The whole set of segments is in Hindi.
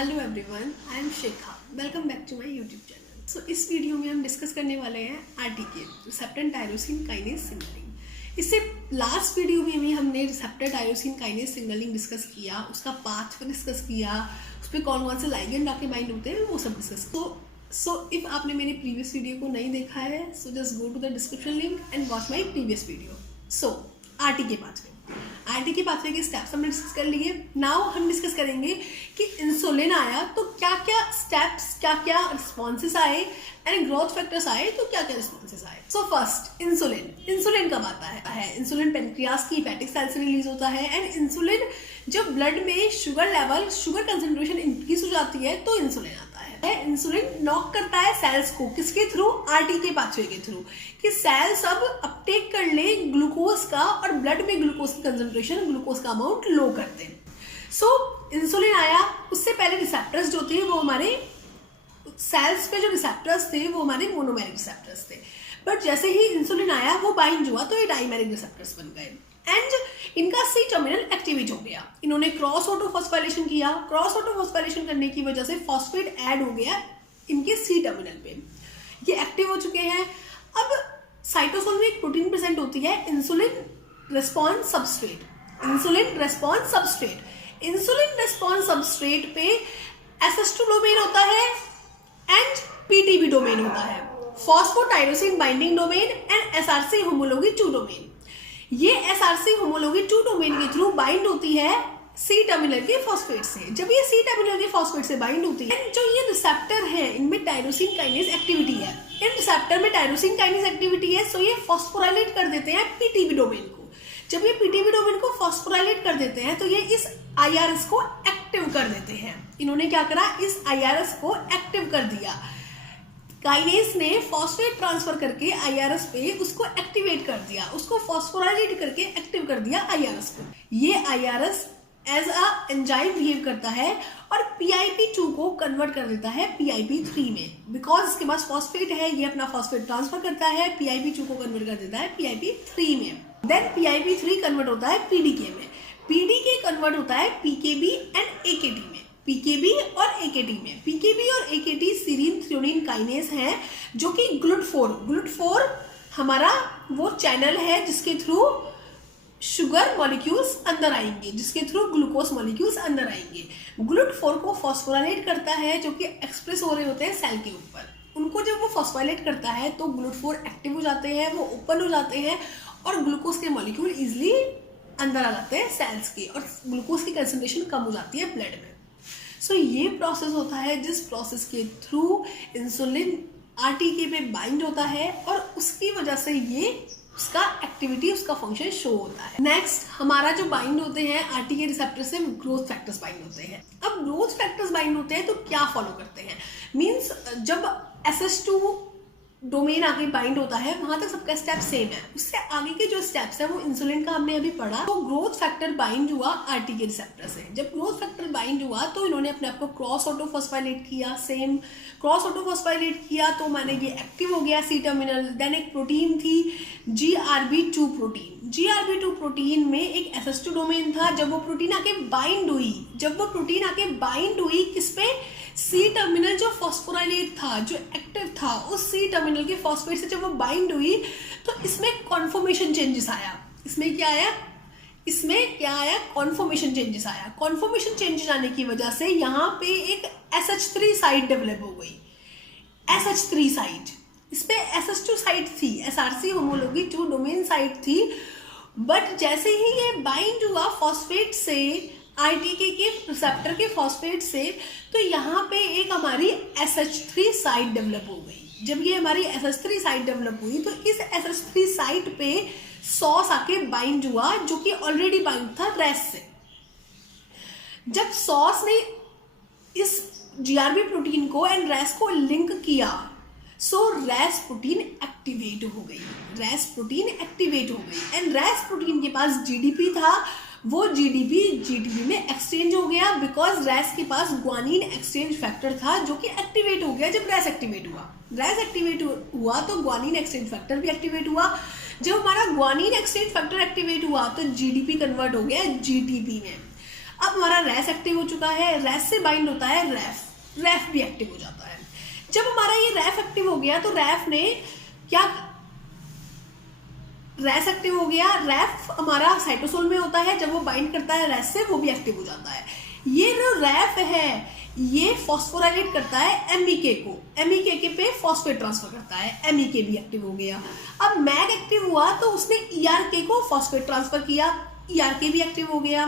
Hello everyone, I am Shikha. Welcome back to my YouTube channel. So इस वीडियो में हम डिस्कस करने वाले हैं RTK, receptor tyrosine kinase signaling. इससे लास्ट वीडियो में भी हमने receptor tyrosine kinase signaling discuss किया, उसका पाथ डिस्कस किया, उस पर कौन कौन से लाइगेंड आके बाइंड होते हैं वो सब डिस्कस। सो इफ आपने मेरी प्रीवियस वीडियो को नहीं देखा है, so just go to the description link and watch my previous video. So RTK pathway के स्टेप्स हमने डिस्कस कर लिए। नाउ हम डिस्कस करेंगे कि इंसुलिन आया तो क्या क्या स्टेप्स, क्या क्या रिस्पॉन्सेस आए, एंड ग्रोथ फैक्टर्स आए तो क्या क्या रिस्पॉन्सेस आए। सो फर्स्ट इंसुलिन कब आता है? इंसुलिन पेनक्रियास की हेपेटिक सेल से रिलीज होता है। एंड इंसुलिन जब ब्लड में शुगर कंसेंट्रेशन इंक्रीज हो जाती है तो इंसुलिन आता है। इंसुलिन नॉक करता है सेल्स को, किसके थ्रू? आरटीके पाथवे के थ्रू, कि सेल्स अब अपटेक कर ले ग्लूकोज का, और ब्लड में ग्लूकोज की कंसेंट्रेशन, ग्लूकोज का अमाउंट लो करते हैं। सो इंसुलिन आया, उससे पहले रिसेप्टर्स जो थे वो हमारे सेल्स पे, जो रिसेप्टर्स थे वो हमारे मोनोमेरिक रिसेप्टर्स थे। बट जैसे ही इंसुलिन आया वो बाइंड हुआ तो ये डाइमेरिक रिसेप्टर्स बन गए एंड इनका सी टर्मिनल एक्टिवेट हो गया। इन्होंने क्रॉस ऑटोफॉस्फोराइलेशन किया। क्रॉस ऑटोफॉस्फोराइलेशन करने की वजह से फॉस्फेट ऐड हो गया इनके सी टर्मिनल पे, ये एक्टिव हो चुके हैं। अब साइटोसोल में एक प्रोटीन प्रेजेंट होती है, insulin response substrate. Insulin response substrate पे एसएच2 डोमेन होता है एंड पीटीबी डोमेन होता है, phosphotyrosine binding domain and SRC homology 2 domain. ये एसआरसी होमोलॉगी 2 डोमेन के थ्रू बाइंड होती है सी टर्मिनल के फॉस्फेट से। जब ये सी टर्मिनल के फॉस्फेट से बाइंड होती है, जो ये रिसेप्टर है इनमें टायरोसिन काइनेज एक्टिविटी है, इन रिसेप्टर में टायरोसिन काइनेज एक्टिविटी है, सो ये फॉस्फोराइलेट कर देते हैं पीटीबी डोमेन को। जब ये पीटीबी डोमेन को फॉस्फोराइलेट कर देते हैं तो ये इस आईआरएस को एक्टिव कर देते हैं। इन्होंने क्या करा? इस आईआरएस को एक्टिव कर दिया। काइनेज ने फॉस्फेट ट्रांसफर करके आईआरएस पे उसको एक्टिवेट कर दिया, उसको फॉस्फोराइलेट करके एक्टिव कर दिया आईआरएस को। ये IRS as a enzyme behave करता है और PIP2 को कन्वर्ट कर देता है PIP3 में। बिकॉज इसके पास फॉस्फेट है, ये अपना फॉस्फेट ट्रांसफर करता है, PIP2 को कन्वर्ट कर देता है PIP3 में। देन PIP3 कन्वर्ट होता है PDK में, PDK कन्वर्ट होता है PKB एंड AKT में। PKB और AKT में, PKB और AKT सीरीन थ्रियोनिन काइनेज है, जो कि GLUT4 हमारा वो चैनल है जिसके थ्रू शुगर मॉलिक्यूल्स अंदर आएंगे, जिसके थ्रू ग्लूकोज मॉलिक्यूल्स अंदर आएंगे। GLUT4 को फॉस्फोराइलेट करता है, जो कि एक्सप्रेस हो रहे होते हैं सेल के ऊपर। उनको जब वो फॉस्फोराइलेट करता है तो GLUT4 एक्टिव हो जाते हैं, वो ओपन हो जाते हैं और ग्लूकोज के मॉलिक्यूल इजिली अंदर आ जाते हैं सेल्स के, और ग्लूकोज की कंसंट्रेशन कम हो जाती है ब्लड में। सो ये प्रोसेस होता है जिस प्रोसेस के थ्रू इंसुलिन आरटीके पे बाइंड होता है और उसकी वजह से ये उसका एक्टिविटी, उसका फंक्शन शो होता है। नेक्स्ट हमारा जो बाइंड होते हैं आरटीके रिसेप्टर से, ग्रोथ फैक्टर्स बाइंड होते हैं। अब ग्रोथ फैक्टर्स बाइंड होते हैं तो क्या फॉलो करते हैं? मीन्स जब एसएच2 डोमेन आगे बाइंड होता है वहां तक सबका स्टेप सेम है, उससे आगे के जो स्टेप्स है वो इंसुलिन का हमने अभी पढ़ा। तो ग्रोथ फैक्टर बाइंड हुआ आरटीके रिसेप्टर से। जब ग्रोथ फैक्टर बाइंड हुआ तो इन्होंने अपने आप को क्रॉस ऑटोफॉस्फोराइलेट किया, सेम क्रॉस ऑटोफॉस्फोराइलेट किया तो माने ये एक्टिव हो गया सी टर्मिनल। देन एक प्रोटीन थी GRB2 प्रोटीन। GRB2 प्रोटीन में एक एसएच2 डोमेन था। जब वो प्रोटीन आके बाइंड हुई किस पे? सी टर्मिनल जो फॉस्फोराइलेट था, जो एक्टिव था, उस सी टर्मिनल के फॉस्फेट से जब वो बाइंड हुई तो इसमें कॉन्फॉर्मेशन चेंजेस आया। इसमें क्या आया? कॉन्फॉर्मेशन चेंजेस आया। कॉन्फॉर्मेशन चेंजेस आने की वजह से यहाँ पे एक SH3 साइट डेवलप हो गई। SH3 साइट, इस पे SH2 साइट थी, SRC होमोलॉगी 2 डोमेन साइट थी। बट जैसे ही ये बाइंड हुआ फॉस्फेट से, आरटीके के रिसेप्टर के फॉस्फेट से, तो यहाँ पे एक हमारी SH3 साइट डेवलप हो गई। जब ये हमारी SH3 साइट डेवलप हुई तो इस SH3 साइट पे सॉस आके बाइंड हुआ, जो कि ऑलरेडी बाइंड था रेस से। जब सॉस ने इस GRB प्रोटीन को एंड रेस को लिंक किया, सो रेस प्रोटीन एक्टिवेट हो गई एंड रेस प्रोटीन के पास GDP था, वो GDP में एक्सचेंज हो गया बिकॉज रेस के पास ग्वानिन एक्सचेंज फैक्टर था, जो कि एक्टिवेट हो गया जब रेस एक्टिवेट हुआ तो ग्वानिन एक्सचेंज फैक्टर भी एक्टिवेट हुआ। जब हमारा ग्वानिन एक्सचेंज फैक्टर एक्टिवेट हुआ तो GDP कन्वर्ट हो गया GTP में। अब हमारा रेस एक्टिव हो चुका है, रेस से बाइंड होता है रेफ, रेफ भी एक्टिव हो जाता है। जब हमारा ये रेफ एक्टिव हो गया तो रेफ ने क्या, रेस एक्टिव हो गया, रेफ हमारा साइटोसोल में होता है, जब वो बाइंड करता है रेस से वो भी एक्टिव हो जाता है। ये जो रेफ है ये फॉस्फोराइलेट करता है एमईके को, एमईके के पे फॉस्फेट ट्रांसफर करता है, एमईके भी एक्टिव हो गया। अब मैग एक्टिव हुआ तो उसने ईआरके को फॉस्फेट ट्रांसफर किया, ईआरके भी एक्टिव हो गया।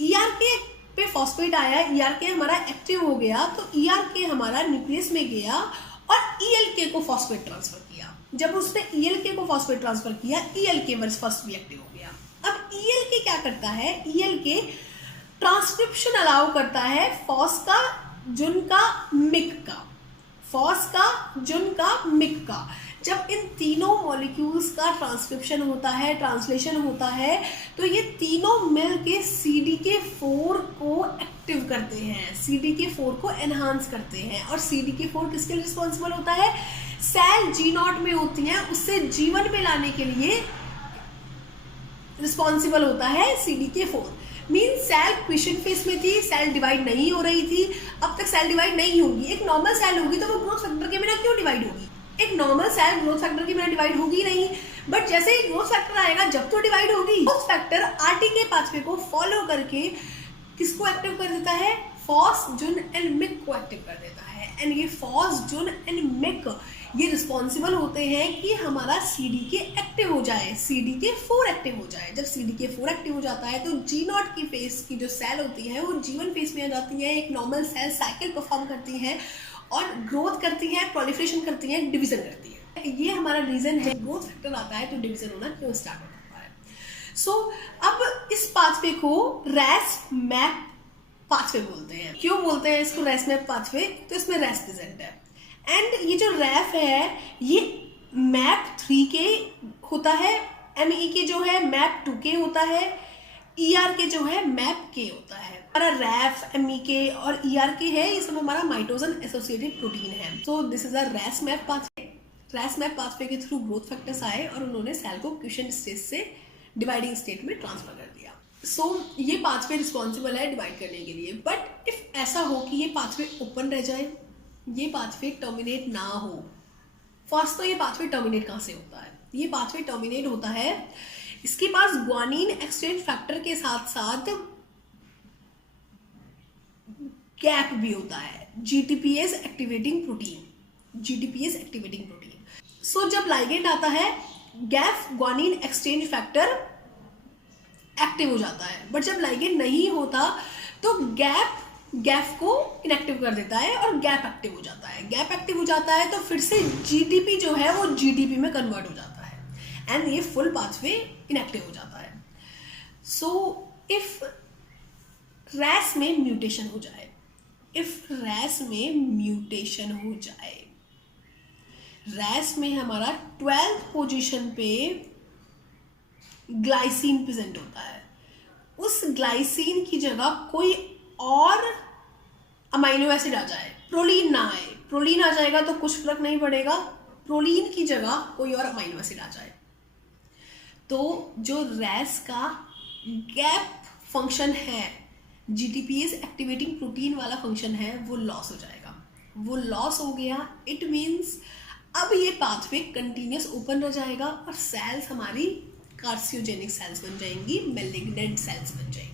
ईआरके पे फॉस्फेट आया, ईआरके हमारा एक्टिव हो गया, तो ईआरके हमारा न्यूक्लियस में गया और ईएलके को फॉस्फेट ट्रांसफर किया। जब उसने ईएलके को फॉस्फेट ट्रांसफर किया, ईएलके वर्स फर्स्ट भी एक्टिव हो गया। अब ईएलके क्या करता है, ईएलके ट्रांसक्रिप्शन अलाउ करता है फॉस का, जुन का, मिक का, फॉस का, जुन का, मिक का। जब इन तीनों मॉलिक्यूल्स का ट्रांसक्रिप्शन होता है, ट्रांसलेशन होता है, तो ये तीनों मिल के CDK4 को एक्टिव करते हैं, CDK4 को एनहांस करते हैं। और CDK4 किसके लिए रिस्पॉन्सिबल होता है, सेल G0 में होती हैं, उससे G1 में लाने के लिए रिस्पॉन्सिबल होता है CDK4। Mean cell question face में थी, सेल डिवाइड नहीं हो रही थी, अब तक सेल डिवाइड नहीं होगी। एक नॉर्मल सेल होगी तो वो ग्रोथ फैक्टर के बिना क्यों डिवाइड होगी, एक नॉर्मल सेल ग्रोथ फैक्टर के बिना डिवाइड होगी नहीं। बट जैसे ही ग्रोथ फैक्टर आएगा जब तो डिवाइड होगी, ग्रोथ फैक्टर आरटीके पाथवे को फॉलो करके किसको एक्टिव कर देता है, फॉस, जुन एंड मिक को एक्टिव कर देता है। एंड ये फॉस, जुन एंड मिक ये रिस्पॉन्सिबल होते हैं कि हमारा CDK एक्टिव हो जाए, CDK4 एक्टिव हो जाए। जब CDK4 एक्टिव हो जाता है तो G0 की फेस की जो सेल होती है वो G1 फेस में आ जाती है, एक नॉर्मल सेल साइकिल परफॉर्म करती है और ग्रोथ करती है, प्रोलिफरेशन करती है, डिवीजन करती है। ये हमारा रीजन है, ग्रोथ फैक्टर आता है तो डिवीजन होना क्यों स्टार्ट होता है। सो अब इस पाथवे को रेस मैप पाथवे बोलते हैं। क्यों बोलते हैं इसको रेस मैप पाथवे, तो इसमें रेस प्रेजेंट है। एंड ये जो रेफ है ये मैप 3 के होता है, MEK जो है मैप 2 के होता है, ERK जो है मैप के होता है। हमारा रेफ, MEK और ERK है, ये सब हमारा माइटोजन एसोसिएटेड प्रोटीन है। So this is a ras map pathway. Ras map pathway के थ्रू ग्रोथ फैक्टर्स आए और उन्होंने सेल को क्विशन स्टेज से डिवाइडिंग स्टेट में ट्रांसफर कर दिया। सो ये पाथवे रिस्पॉन्सिबल है डिवाइड करने के लिए। बट इफ ऐसा हो कि ये पाथवे ओपन रह जाए, ये पाथवे टर्मिनेट ना हो, फर्स्ट तो ये पाथवे टर्मिनेट कहाँ से होता है, ये पाथवे टर्मिनेट होता है, इसके पास ग्वानिन एक्सचेंज फैक्टर के साथ साथ गैप भी होता है, GTPase activating protein, GTPase activating protein. So जब लाइगेंड आता है GAP guanine exchange factor active हो जाता है, बट जब लाइगेंड नहीं होता तो गैप को इनएक्टिव कर देता है और गैप एक्टिव हो जाता है। गैप एक्टिव हो जाता है तो फिर से GTP जो है वो GTP में कन्वर्ट हो जाता है एंड ये फुल पाथवे इनएक्टिव हो जाता है। सो इफ रैस में म्यूटेशन हो जाए, इफ रैस में म्यूटेशन हो जाए, रैस में हमारा 12th पोजीशन पे ग्लाइसिन प्रेजेंट होता है, उस ग्लाइसिन की जगह कोई और अमाइनो एसिड आ जाए, प्रोलीन ना आए, प्रोलीन आ जाएगा तो कुछ फर्क नहीं पड़ेगा, प्रोलीन की जगह कोई और अमाइनो एसिड आ जाए तो जो रैस का गैप फंक्शन है, GTPase एक्टिवेटिंग प्रोटीन वाला फंक्शन है, वो लॉस हो जाएगा। वो लॉस हो गया, इट मीन्स अब ये पाथवे कंटिन्यूस ओपन रह जाएगा और सेल्स हमारी कार्सियोजेनिक सेल्स बन जाएंगी, मैलिग्नेंट सेल्स बन जाएंगी।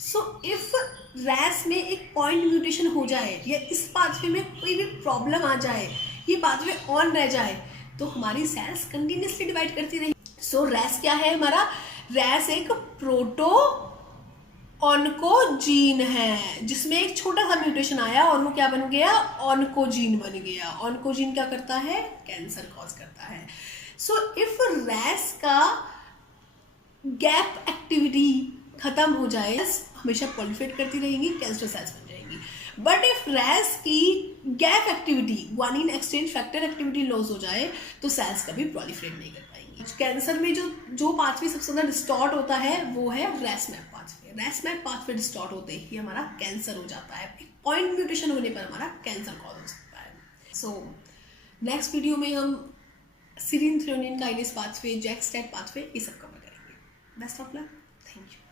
सो इफ रैस में एक पॉइंट म्यूटेशन हो जाए या इस पाथवे में कोई भी प्रॉब्लम आ जाए, ये पाथवे ऑन रह जाए तो हमारी सेल्स कंटिन्यूसली डिवाइड करती रहेंगी। सो रैस क्या है हमारा, रैस एक प्रोटो ऑन्कोजीन है जिसमें एक छोटा सा म्यूटेशन आया और वो क्या बन गया, ऑन्कोजीन बन गया। ऑन्कोजीन क्या करता है, कैंसर कॉज करता है। सो इफ रैस का गैप एक्टिविटी खत्म हो जाए, हमेशा प्रोलिफरेट करती रहेंगी, कैंसर सेल्स बन जाएंगी। बट इफ रैस की gap activity, guanine exchange factor activity loss हो जाए तो सेल्स कभी प्रोलिफरेट नहीं कर पाएंगी। कैंसर में जो पाथवे सबसे ज्यादा डिस्टॉर्ट होता है वो है Ras MAP pathway. Ras MAP pathway distort होते ही हमारा कैंसर हो जाता है, एक पॉइंट म्यूटेशन होने पर हमारा कैंसर कॉज हो सकता है। सो नेक्स्ट वीडियो में हम serine threonine kinase pathway, JAK STAT pathway, ये सब कवर करेंगे। Best of luck, thank you.